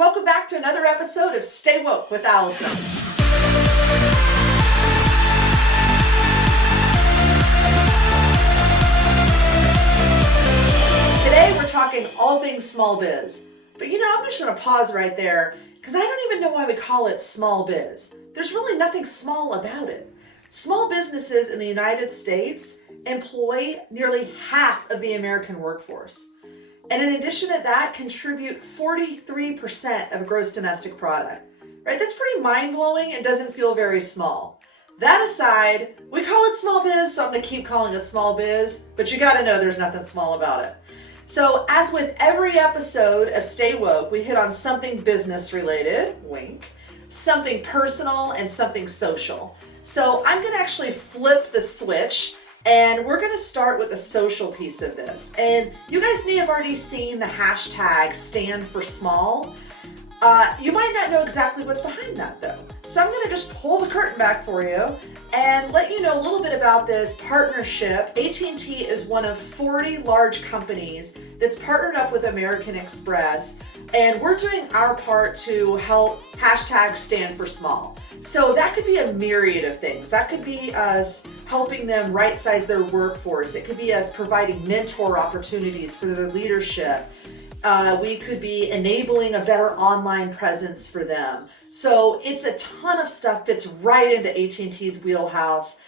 welcome back to another episode of Stay Woke with Alyson. Today we're talking all things small biz. But I'm just going to pause right there because I don't even know why we call it small biz. There's really nothing small about it. Small businesses in the United States employ nearly half of the American workforce. And in addition to that, contribute 43% of gross domestic product, right? That's pretty mind-blowing and doesn't feel very small. That aside, we call it small biz, so I'm gonna keep calling it small biz, but you gotta know there's nothing small about it. So as with every episode of Stay Woke, we hit on something business related, wink, something personal and something social. So I'm gonna actually flip the switch and we're going to start with the social piece of this. And you guys may have already seen the hashtag stand for small. You might not know exactly what's behind that though. So I'm going to just pull the curtain back for you and let you know a little bit about this partnership. AT&T is one of 40 large companies that's partnered up with American Express, and we're doing our part to help hashtag stand for small. So that could be a myriad of things. That could be us helping them right size their workforce. It could be us providing mentor opportunities for their leadership. We could be enabling a better online presence for them. So it's a ton of stuff fits right into AT&T's wheelhouse.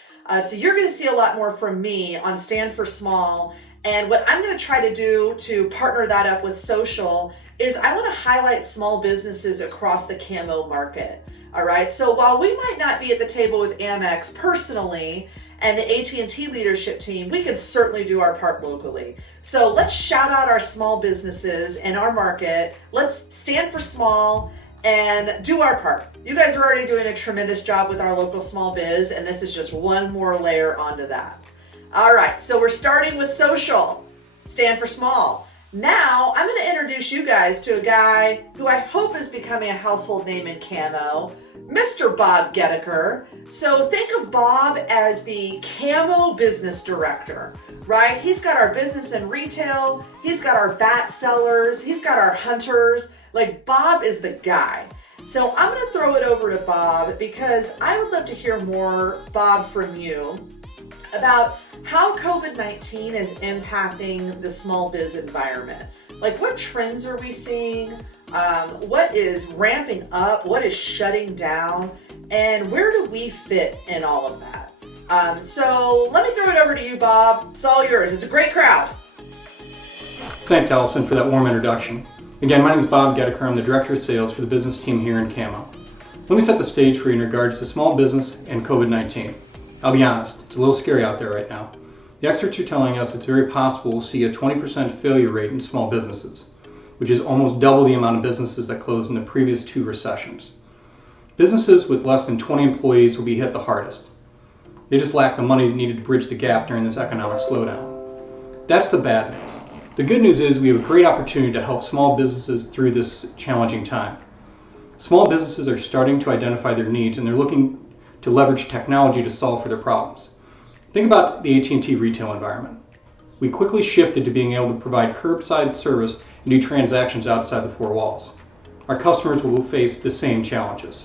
So you're going to see a lot more from me on Stand for Small. And what I'm going to try to do to partner that up with social is I want to highlight small businesses across the camo market. All right. So while we might not be at the table with Amex personally and the AT&T leadership team, we can certainly do our part locally. So let's shout out our small businesses in our market. Let's stand for small and do our part. You guys are already doing a tremendous job with our local small biz, and this is just one more layer onto that. All right. So we're starting with social. Stand for small. Now, I'm going to introduce you guys to a guy who I hope is becoming a household name in camo, Mr. Bob Goedeker. So think of Bob as the camo business director, right? He's got our business and retail. He's got our bat sellers. He's got our hunters. Like, Bob is the guy. So I'm going to throw it over to Bob because I would love to hear more, Bob, from you about how COVID-19 is impacting the small biz environment. Like, what trends are we seeing? What is ramping up? What is shutting down? And where do we fit in all of that? So let me throw it over to you, Bob. It's all yours. It's a great crowd. Thanks, Alyson, for that warm introduction. Again, my name is Bob Goedeker. I'm the Director of Sales for the business team here in Camo. Let me set the stage for you in regards to small business and COVID-19. I'll be honest, it's a little scary out there right now. The experts are telling us it's very possible we'll see a 20% failure rate in small businesses, which is almost double the amount of businesses that closed in the previous 2 recessions. Businesses with less than 20 employees will be hit the hardest. They just lack the money needed to bridge the gap during this economic slowdown. That's the bad news. The good news is we have a great opportunity to help small businesses through this challenging time. Small businesses are starting to identify their needs, and they're looking to leverage technology to solve for their problems. Think about the AT&T retail environment. We quickly shifted to being able to provide curbside service and do transactions outside the 4 walls. Our customers will face the same challenges.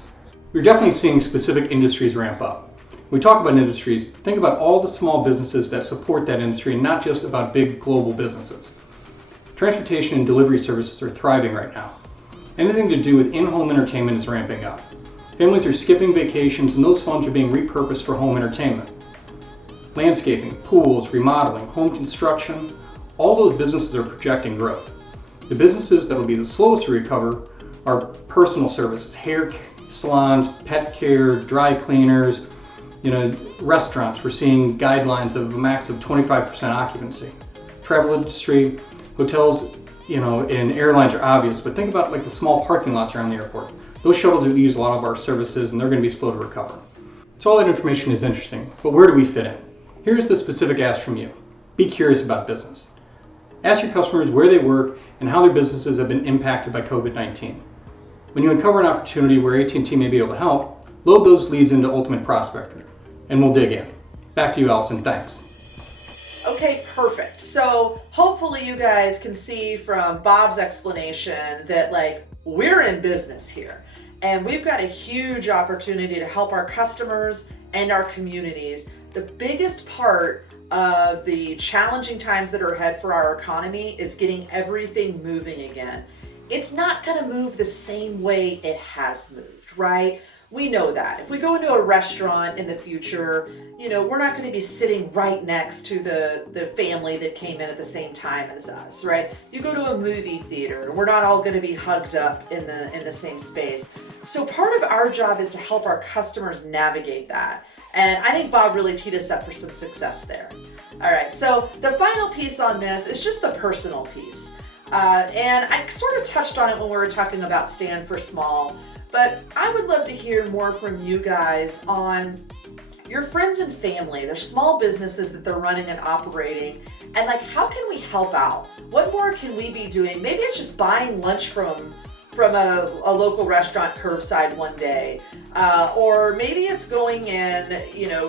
We're definitely seeing specific industries ramp up. When we talk about industries, think about all the small businesses that support that industry and not just about big global businesses. Transportation and delivery services are thriving right now. Anything to do with in-home entertainment is ramping up. Families are skipping vacations and those funds are being repurposed for home entertainment. Landscaping, pools, remodeling, home construction, all those businesses are projecting growth. The businesses that will be the slowest to recover are personal services, hair salons, pet care, dry cleaners, restaurants. We're seeing guidelines of a max of 25% occupancy. Travel industry, hotels, and airlines are obvious, but think about like the small parking lots around the airport. Those shuttles have used a lot of our services and they're going to be slow to recover. So all that information is interesting, but where do we fit in? Here's the specific ask from you. Be curious about business. Ask your customers where they work and how their businesses have been impacted by COVID-19. When you uncover an opportunity where AT&T may be able to help, load those leads into Ultimate Prospector, and we'll dig in. Back to you, Alyson. Thanks. Okay, Perfect. So hopefully you guys can see from Bob's explanation that we're in business here and we've got a huge opportunity to help our customers and our communities. The biggest part of the challenging times that are ahead for our economy is getting everything moving again. It's not going to move the same way it has moved, right? We know that. If we go into a restaurant in the future, we're not going to be sitting right next to the family that came in at the same time as us, right? You go to a movie theater and we're not all going to be hugged up in the same space. So part of our job is to help our customers navigate that. And I think Bob really teed us up for some success there. All right, so the final piece on this is just the personal piece. And I sort of touched on it when we were talking about Stand for Small, but I would love to hear more from you guys on your friends and family, their small businesses that they're running and operating, and how can we help out? What more can we be doing? Maybe it's just buying lunch from a local restaurant curbside one day, or maybe it's going in,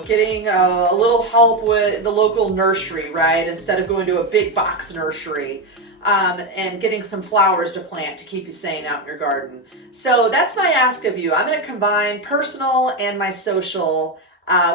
getting a little help with the local nursery, right? Instead of going to a big box nursery. And getting some flowers to plant to keep you sane out in your garden. So that's my ask of you. I'm going to combine personal and my social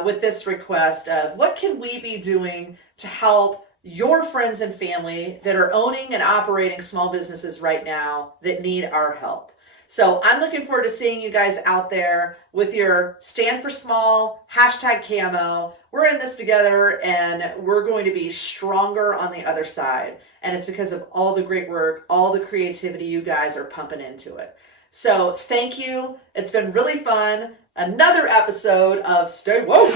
with this request of what can we be doing to help your friends and family that are owning and operating small businesses right now that need our help. So I'm looking forward to seeing you guys out there with your Stand for Small, #camo. We're in this together and we're going to be stronger on the other side. And it's because of all the great work, all the creativity you guys are pumping into it. So thank you. It's been really fun. Another episode of Stay Woke.